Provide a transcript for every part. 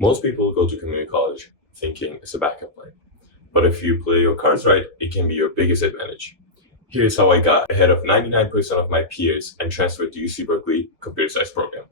Most people go to community college thinking it's a backup plan, but if you play your cards right, it can be your biggest advantage. Here's how I got ahead of 99% of my peers and transferred to UC Berkeley Computer Science program.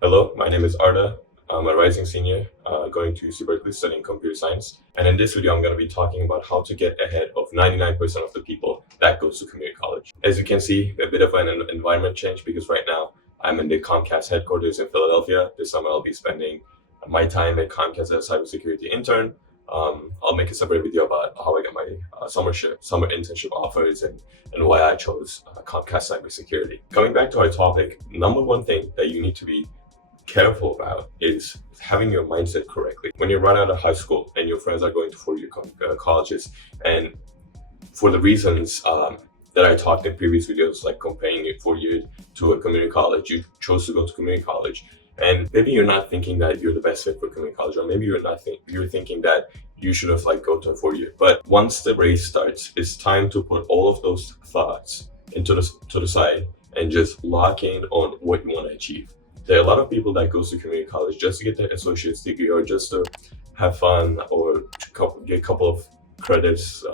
Hello, my name is Arda. I'm a rising senior going to UC Berkeley studying computer science. And in this video, I'm going to be talking about how to get ahead of 99% of the people that goes to community college. As you can see, a bit of an environment change because right now I'm in the Comcast headquarters in Philadelphia. This summer I'll be spending my time at Comcast as a cybersecurity intern. I'll make a separate video about how I got my summer internship offers and why I chose Comcast cybersecurity. Coming back to our topic, number one thing that you need to be careful about is having your mindset correctly. When you're right out of high school and your friends are going to four-year colleges, and for the reasons that I talked in previous videos, like comparing it 4 years to a community college, you chose to go to community college, and maybe you're not thinking that you're the best fit for community college, or maybe you're thinking that you should have go to a 4 year. But once the race starts, it's time to put all of those thoughts to the side and just lock in on what you want to achieve. There are a lot of people that goes to community college just to get their associate's degree or just to have fun or get a couple of credits,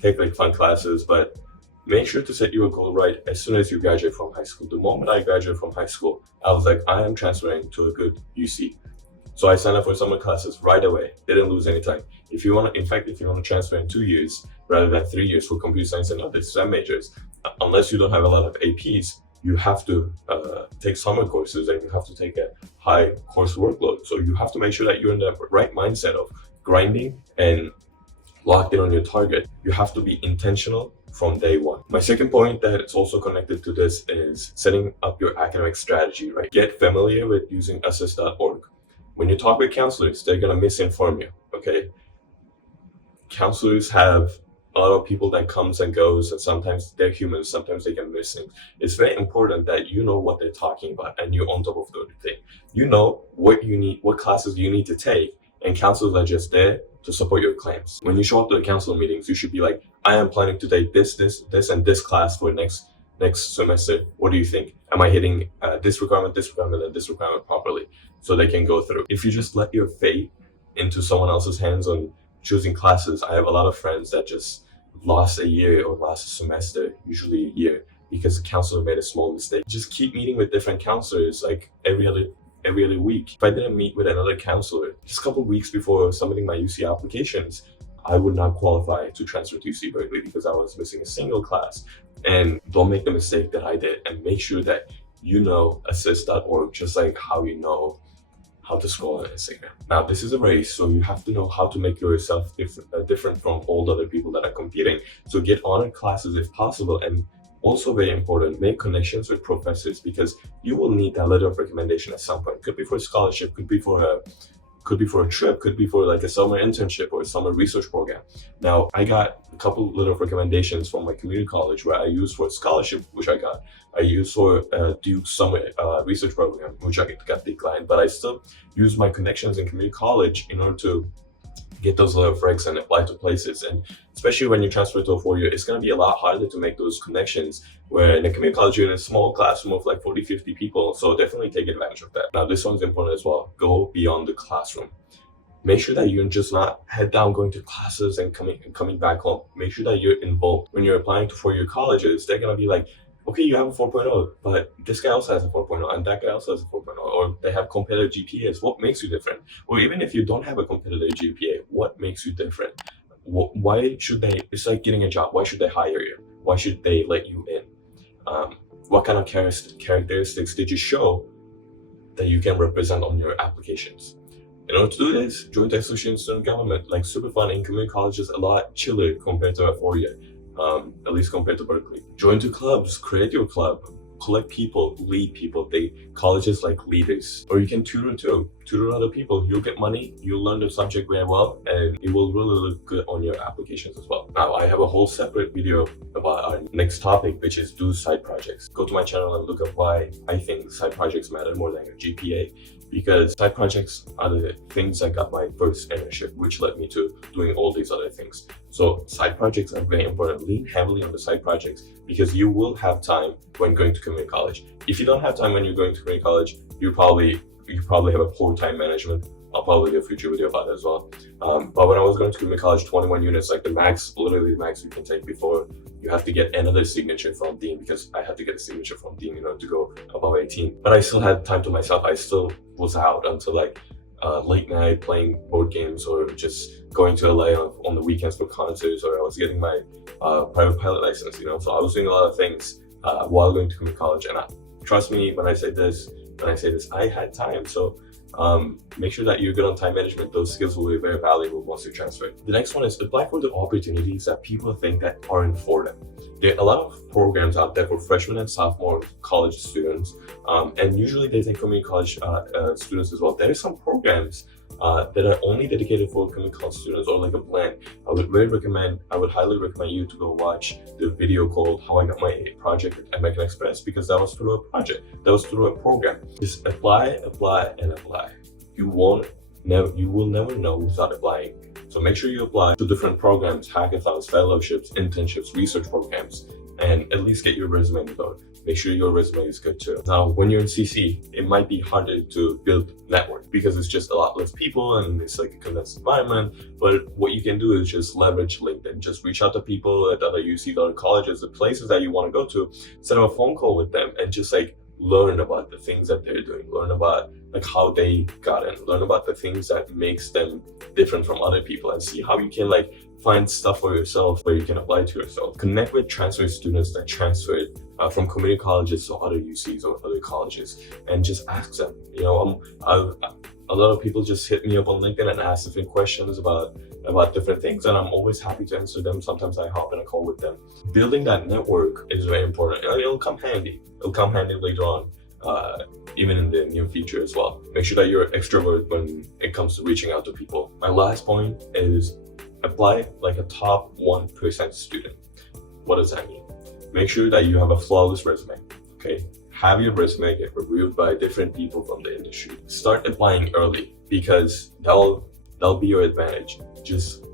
take fun classes, but make sure to set your goal right as soon as you graduate from high school. The moment I graduated from high school, I was like, I am transferring to a good UC. So I signed up for summer classes right away. Didn't lose any time. If you want to transfer in 2 years rather than 3 years for computer science and other STEM majors, unless you don't have a lot of APs, you have to take summer courses and you have to take a high course workload. So you have to make sure that you're in the right mindset of grinding and locked in on your target. You have to be intentional from day one. My second point that is also connected to this is setting up your academic strategy, right? Get familiar with using assist.org. When you talk with counselors, they're going to misinform you, okay? Counselors have a lot of people that comes and goes, and sometimes they're humans, sometimes they can miss things. It's very important that you know what they're talking about and you're on top of the thing. You know what you need, what classes you need to take, and counselors are just there to support your claims. When you show up to the council meetings, you should be like, I am planning to take this, and this class for next semester. What do you think? Am I hitting this requirement, and this requirement properly? So they can go through. If you just let your fate into someone else's hands on choosing classes, I have a lot of friends that just lost a year or lost a semester, usually a year, because the counselor made a small mistake. Just keep meeting with different counselors every other week. If I didn't meet with another counselor just a couple of weeks before submitting my UC applications, I would not qualify to transfer to UC Berkeley because I was missing a single class. And don't make the mistake that I did, and make sure that you know assist.org just like how you know how to scroll on Instagram. Now, this is a race, so you have to know how to make yourself different from all the other people that are competing. So get honored classes if possible, and also very important, make connections with professors because you will need that letter of recommendation at some point. Could be for a scholarship, could be for a trip, could be for a summer internship or a summer research program. Now, I got a couple letter of recommendations from my community college where I used for a scholarship, which I got. I used for Duke summer research program, which I got declined, but I still use my connections in community college in order to get those letter of recs and apply to places. And especially when you transfer to a 4 year, it's going to be a lot harder to make those connections, where in a community college you're in a small classroom of 40, 50 people. So definitely take advantage of that. Now, this one's important as well. Go beyond the classroom. Make sure that you're just not head down going to classes and coming back home. Make sure that you're involved. When you're applying to 4 year colleges, they're going to be like, okay, you have a 4.0, but this guy also has a 4.0 and that guy also has a 4.0, or they have competitive GPAs. What makes you different? Or even if you don't have a competitive GPA, what makes you different? Why should they, it's like getting a job, why should they hire you? Why should they let you in? What kind of characteristics did you show that you can represent on your applications? In order to do this, join the associate student government. Super fun in community colleges, a lot chiller compared to a 4 year. At least compared to Berkeley. Join two clubs, create your club, collect people, lead people. Colleges like leaders. Or you can tutor other people. You'll get money, you'll learn the subject very well, and it will really look good on your applications as well. Now, I have a whole separate video about our next topic, which is do side projects. Go to my channel and look up why I think side projects matter more than your GPA. Because side projects are the things that got my first internship, which led me to doing all these other things. So side projects are very important. Lean heavily on the side projects because you will have time when going to community college. If you don't have time when you're going to community college, you're probably you probably have a poor time management. I'll probably do a future video about that as well. But when I was going to community college, 21 units, like the max, literally the max you can take before you have to get another signature from dean, because I had to get a signature from dean, to go above 18. But I still had time to myself. I still was out until like late night playing board games, or just going to LA on the weekends for concerts, or I was getting my private pilot license, So I was doing a lot of things while going to community college. And trust me when I say this, I had time. So make sure that you're good on time management. Those skills will be very valuable once you transfer. The next one is apply for the opportunities that people think that aren't for them. There are a lot of programs out there for freshmen and sophomore college students, and usually they take community college students as well. There are some programs that are only dedicated for community college students, or like a blend. I would highly recommend you to go watch the video called How I Got My Project at American Express, because that was through a project, that was through a program. Just apply, and apply. You will never know without applying. So make sure you apply to different programs, hackathons, fellowships, internships, research programs, and at least get your resume in the door. Make sure your resume is good too. Now, when you're in CC, it might be harder to build network because it's just a lot less people and it's like a condensed environment. But what you can do is just leverage LinkedIn. Just reach out to people at other UCs, other colleges, the places that you want to go to, set up a phone call with them, and just like learn about the things that they're doing, learn about like how they got in, learn about the things that makes them different from other people, and see how you can like find stuff for yourself where you can apply to yourself. Connect with transfer students that transferred from community colleges to other UCs or other colleges, and just ask them. A lot of people just hit me up on LinkedIn and ask different questions about different things, and I'm always happy to answer them. Sometimes I hop in a call with them. Building that network is very important, and it'll come handy. It'll come handy later on, even in the near future as well. Make sure that you're an extrovert when it comes to reaching out to people. My last point is apply like a top 1% student. What does that mean? Make sure that you have a flawless resume, okay? Have your resume get reviewed by different people from the industry. Start applying early, because that'll be your advantage. Just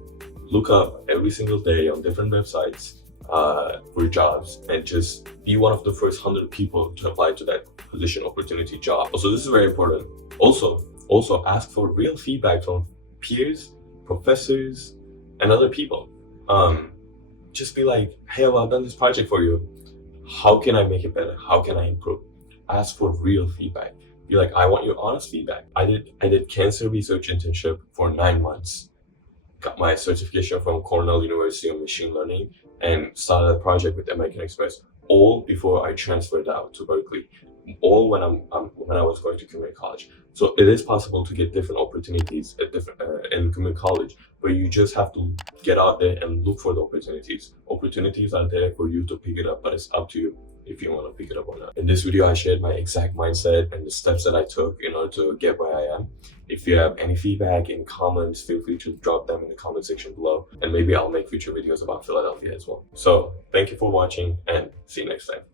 look up every single day on different websites for jobs, and just be one of the first 100 people to apply to that position, opportunity, job. Also, this is very important. Also ask for real feedback from peers, professors, and other people. Just be like, hey, I've done this project for you. How can I make it better? How can I improve? Ask for real feedback. Be like, I want your honest feedback. I did cancer research internship for 9 months. Got my certification from Cornell University of Machine Learning, and started a project with American Express, all before I transferred out to Berkeley. All when I was going to community college. So it is possible to get different opportunities at in community college, but you just have to get out there and look for the opportunities. Opportunities are there for you to pick it up, but it's up to you if you want to pick it up or not. In this video, I shared my exact mindset and the steps that I took in order to get where I am. If you have any feedback, any comments, feel free to drop them in the comment section below, and maybe I'll make future videos about Philadelphia as well. So thank you for watching, and see you next time.